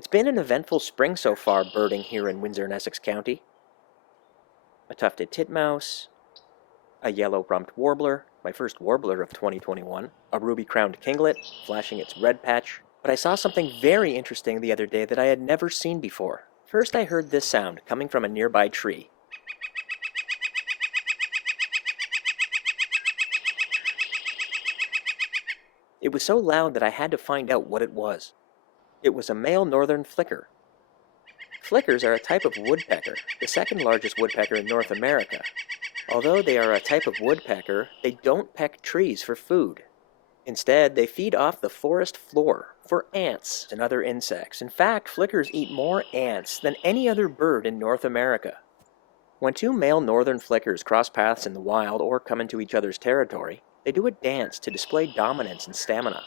It's been an eventful spring so far birding here in Windsor and Essex County. A tufted titmouse, a yellow-rumped warbler, my first warbler of 2021, a ruby-crowned kinglet, flashing its red patch. But I saw something very interesting the other day that I had never seen before. First I heard this sound coming from a nearby tree. It was so loud that I had to find out what it was. It was a male northern flicker. Flickers are a type of woodpecker, the second largest woodpecker in North America. Although they are a type of woodpecker, they don't peck trees for food. Instead, they feed off the forest floor for ants and other insects. In fact, flickers eat more ants than any other bird in North America. When two male northern flickers cross paths in the wild or come into each other's territory, they do a dance to display dominance and stamina.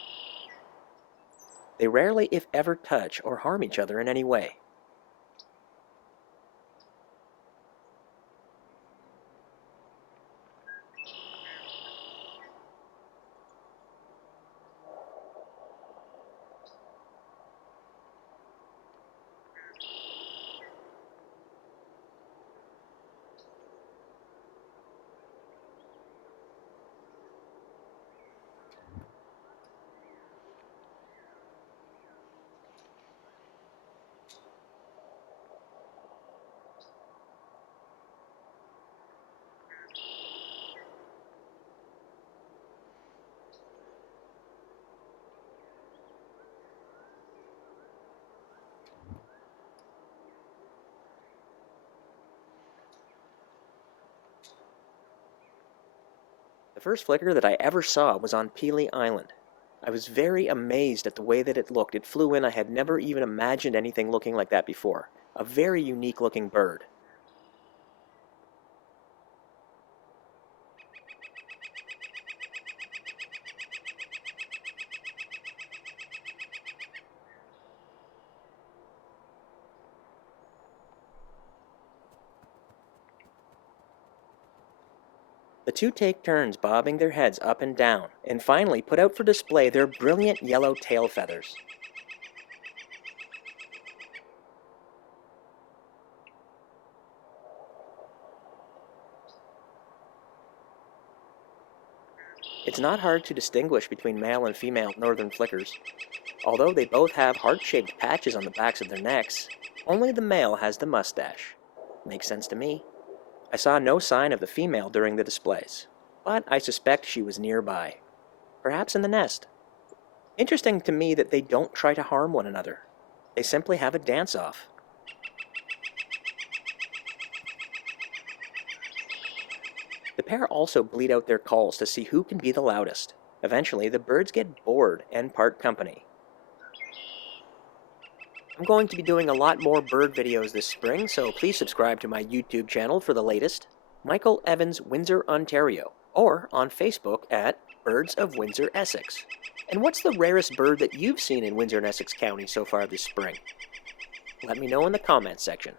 They rarely, if ever, touch or harm each other in any way. The first flicker that I ever saw was on Pelee Island. I was very amazed at the way that it looked. It flew in. I had never even imagined anything looking like that before. A very unique looking bird. The two take turns bobbing their heads up and down, and finally put out for display their brilliant yellow tail feathers. It's not hard to distinguish between male and female northern flickers. Although they both have heart-shaped patches on the backs of their necks, only the male has the mustache. Makes sense to me. I saw no sign of the female during the displays, but I suspect she was nearby, perhaps in the nest. Interesting to me that they don't try to harm one another. They simply have a dance-off. The pair also bleed out their calls to see who can be the loudest. Eventually, the birds get bored and part company. I'm going to be doing a lot more bird videos this spring, so please subscribe to my YouTube channel for the latest. Michael Evans, Windsor, Ontario, or on Facebook at Birds of Windsor, Essex. And what's the rarest bird that you've seen in Windsor and Essex County so far this spring? Let me know in the comments section.